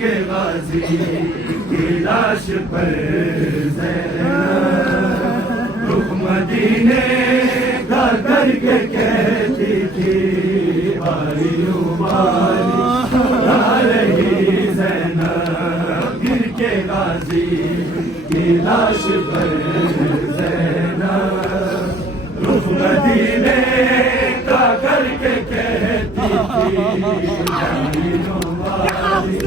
के गाजी की लाश पर रुख मदीने का करके कहती थी बारियों बारी आ रही ज़ैनब गिर के गाजी की लाश पर रुख मदीने का करके कहती थी बारियों बारी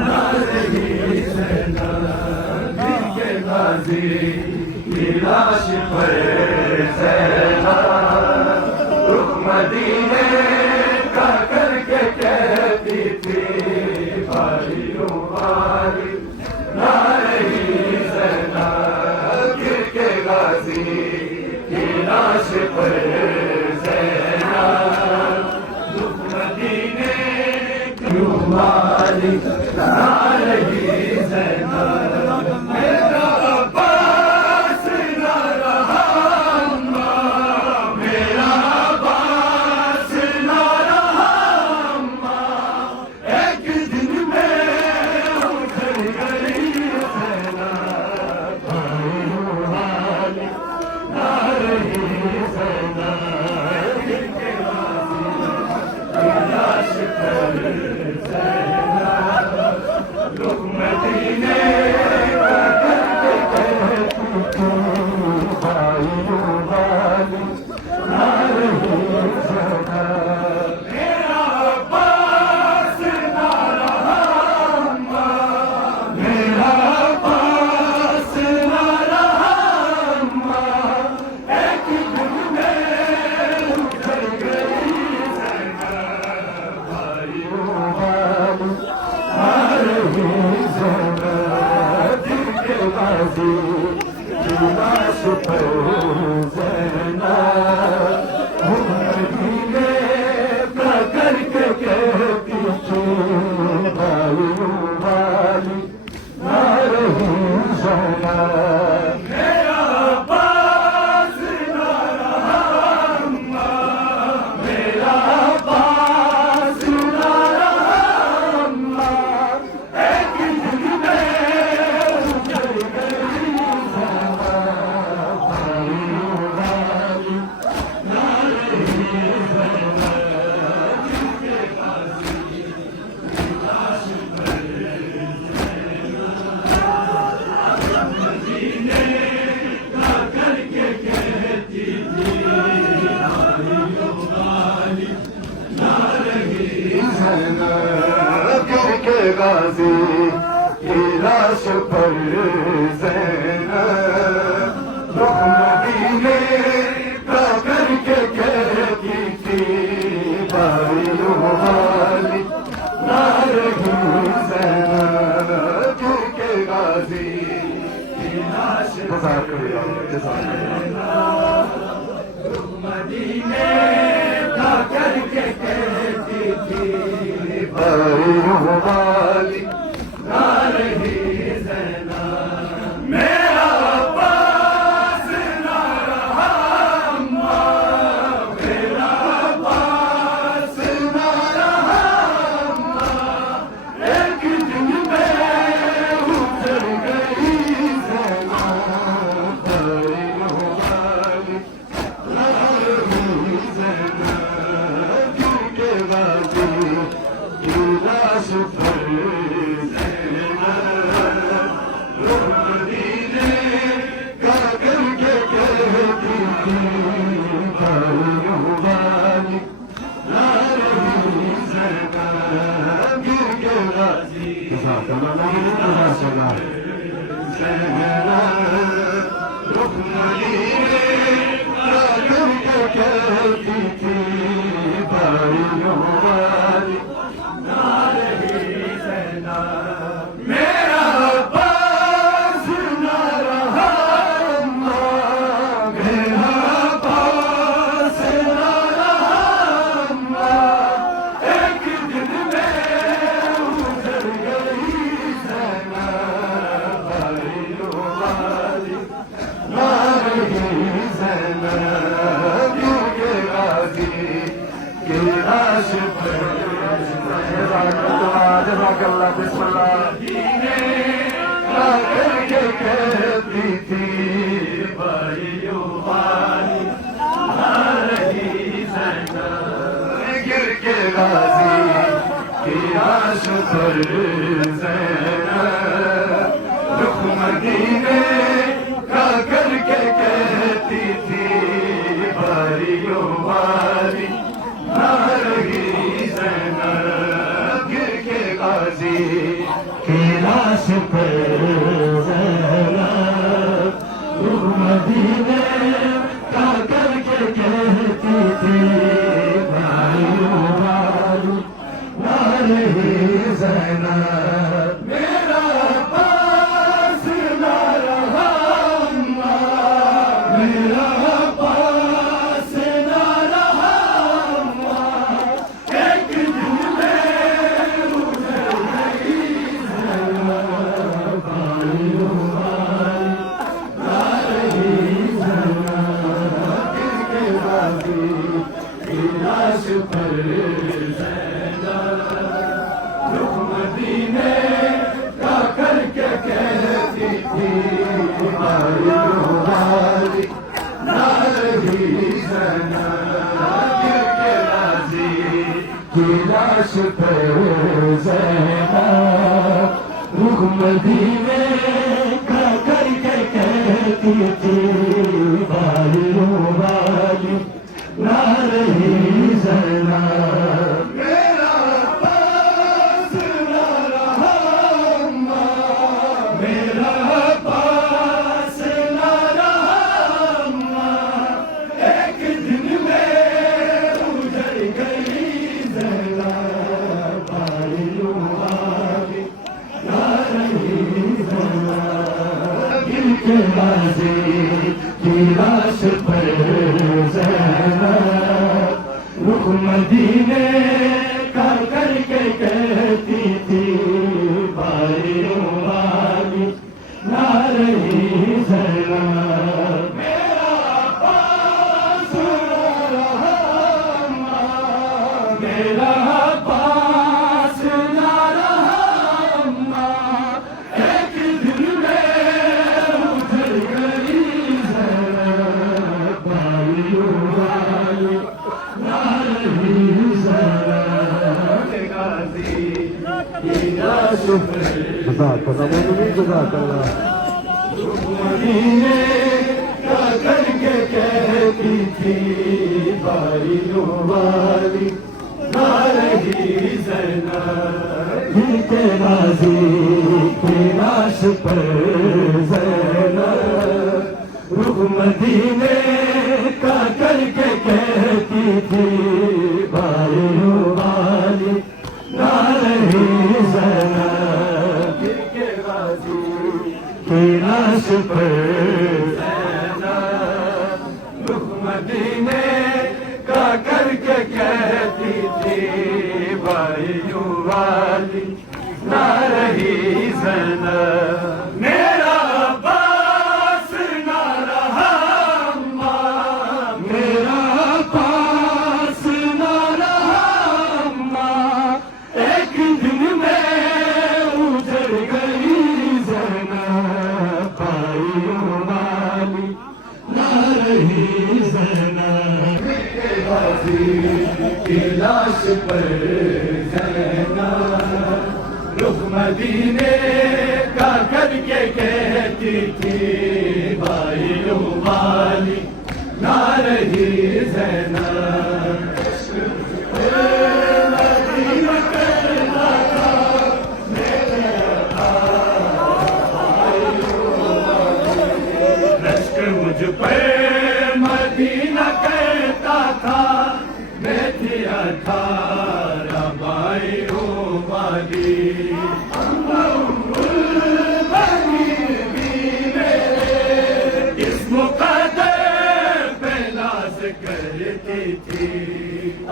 आ रही ज़ैनब गिर के गाजी की लाश पर रुख मदीने का करके कहती थी बारियों बारी आ रही ज़ैनब गिर के गाजी की लाश पर रुख मदीने क्यों बारी आ रही ज़ैनब मेरा अब्बास ना रहा अम्मा मेरा अब्बास ना रहा अम्मा एक दिन में उठर गई ज़ैनब आ रही ज़ैनब गिर के गाजी की लाश पर रुख मदीने मेरा अब्बास ना रहा अम्मा मेरा अब्बास ना रहा अम्मा एक दिन में उठर गई ज़ैनब भाइयों आ रही ज़ैनब गिर के गाजी की लाश पर मदीने का करके कहती थी बारियों बारी आ रही ज़ैनब मेरा अब्बास ना रहा अम्मा मेरा अब्बास ना रहा अम्मा एक दिन में उठर गई ज़ैनब बारियों बारी आ रही ज़ैनब गिर के गाजी की लाश पर मदीने का करके कहती थी बारियों बारी आ रही ज़ैनब गिर के गाजी की लाश पर ज़ैनब रुख मदीने का करके कहती थी बारियों बारी आ रही ज़ैनब गिर के गाजी की लाश पर रुख मदीने का करके कहती थी बारियों बारी आ रही ज़ैनब मेरा अब्बास ना रहा अम्मा मेरा अब्बास ना रहा अम्मा एक दिन में उठर गई ज़ैनब बारियों बारी आ रही ज़ैनब गिर के गाजी की लाश पर रुख मदीने का करके कहती थी बारियों बारी आ रही ज़ैनब गिर के गाजी रुख मदीने का करके कहती थी बारियों बारी आ रही ज़ैनब मेरा अब्बास ना रहा अम्मा मेरा अब्बास ना रहा अम्मा एक दिन में उठर गई ज़ैनब बारियों बारी आ रही ज़ैनब करके कहती थी भाइयों वाली गिर के गाजी की आश पर रुख मदीने का करके कहती थी भाइयों वाली गिर के गाजी की लाश पर रुख मदीने का करके कहती थी भाइयों वाली ज़ैनब मेरा पास ना रहा मेरा पास ना रहा एक दिन में मुझे नहीं ज़ैनब भाइयों वाली लाश पर रुख मदीने का करके कहती थी भाइयों वाली ना रही ज़ैनब गिर के गाजी की लाश पर ज़ैनब रुख मदीने का करके कहती थी भाइयों वाली ना रही ज़ैनब मेरा पास ना रहा मेरा पास ना रहा एक दिन में उजड़ गई ज़ैनब भाइयों वाली ना रही ज़ैनब गिर के गाजी की लाश पर रुख मदीने का करके कहती थी भाइयों वाली ना रही ज़ैनब मेरा पास ना रहा मेरा पास ना रहा एक दिन में उजड़ गई ज़ैनब भाइयों वाली मदीने का करके कहती थी भाइयों वाली ना रही ज़ैनब के गाजी की लाश पर ज़ैनब रुख मदीने का करके कहती थी भाइयों वाली ना रही ज़ैनब के गाजी की लाश पर ज़ैनब रुख मदीने का करके कहती थी भाइयों वाली ना रही ज़ैनब मेरा पास ना रहा मेरा पास ना रहा एक दिन में उजड़ गई ज़ैनब भाइयों वाली ना रही ज़ैनब के गाजी की लाश पर ज़ैनब रुख मदीने का करके कहती थी भाइयों वाली ना रही ज़ैनब मुझ पर मदीना कहता था मैं थी 18 भाइयों वाली इस मुकद्दर पे नाज़ करती थी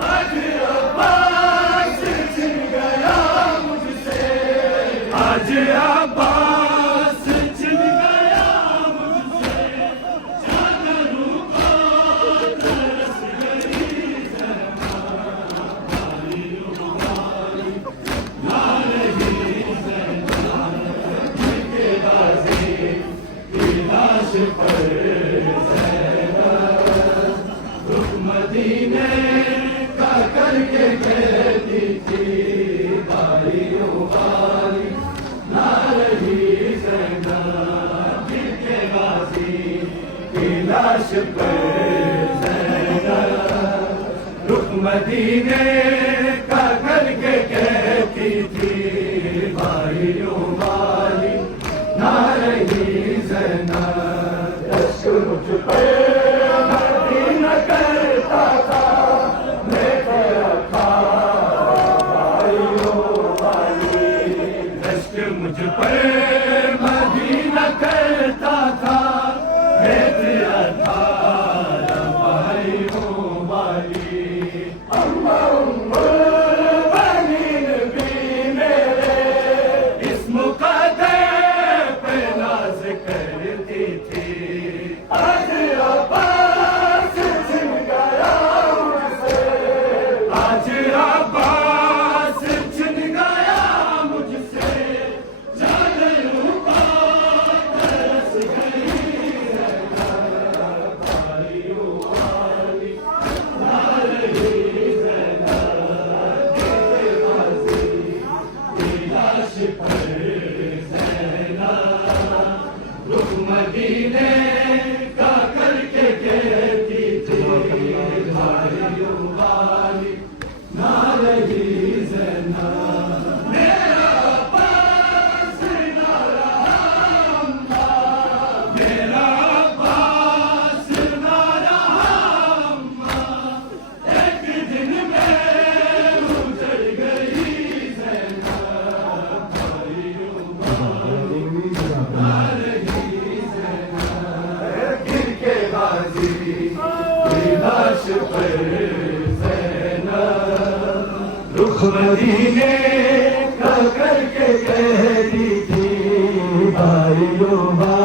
आज अब्बास छिन गया मुझसे आज अब्बास छिन गया मुझसे चादरों को तरस गई ज़माना भाइयों वाली ना रही पर रुख मदीने का करके कहती थी बारियों वाली ना रही ज़ैनब के गाज़ी की लाश पर रुख मदीने का करके कहती थी बारियों वाली ना रही ज़ैनब। अश्क मुझ पर मदीना करता था मैं तेरा था बारियों वाली। अश्क मुझ पर मदीना करता था मैं तेरा था बारियों वाली। अम्मा बनीन भी मेरे इस मुक़द्दर पे नाज़ करती थी। आज अब्बास छिन गया मुझसे, आज अब्बास छिन गया मुझसे, जालियों का तरस गई ज़ैनब बारियों वाली ना रही ज़ैनब के गाज़ी की लाश पर ज़ैनब रुख मदीने का करके कहती थी बारियों वाली ना रही ज़ैनब। मेरा अब्बास ना रहा अम्मा, मेरा अब्बास ना रहा अम्मा, एक दिन में उजड़ गई ज़ैनब बारियों वाली ना रही ज़ैनब। गिर के गाज़ी की लाश पर ज़ैनब रुख मदीने का करके कहती थी बारियों वाली।